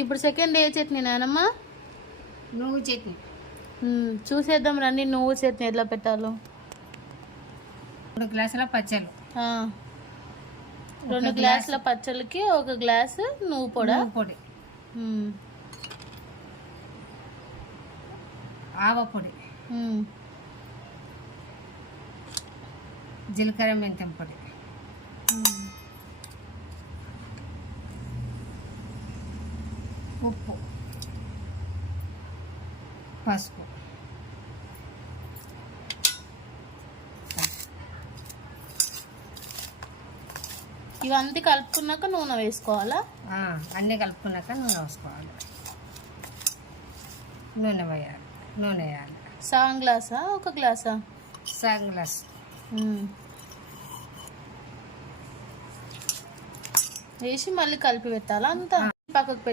ఇప్పుడు సెకండ్ ఏ చట్నీ నానమ్మ? నువ్వు చట్నీ. చూసేద్దాం రండి నువ్వు చట్నీ ఎట్లా పెట్టాలో. 2 గ్లాసుల పచ్చళ్ళు. 2 గ్లాసుల పచ్చళ్ళకి 1 గ్లాసు నువ్వు పొడి. ఆవ పొడి, జీలకర్ర మెంతం పొడి, ఉప్పు, పసుపు. ఇవంతా కలుపుకున్నాక నూనె వేసుకోవాలా? అన్నీ కలుపుకున్నాక నూనె వేసుకోవాలి. నూనె వేయాలి. సగం గ్లాసా 1 గ్లాసా? సగం గ్లాస్. వేసి మళ్ళీ కలిపి పెట్టాలా అంతా? పక్కకు పెట్టి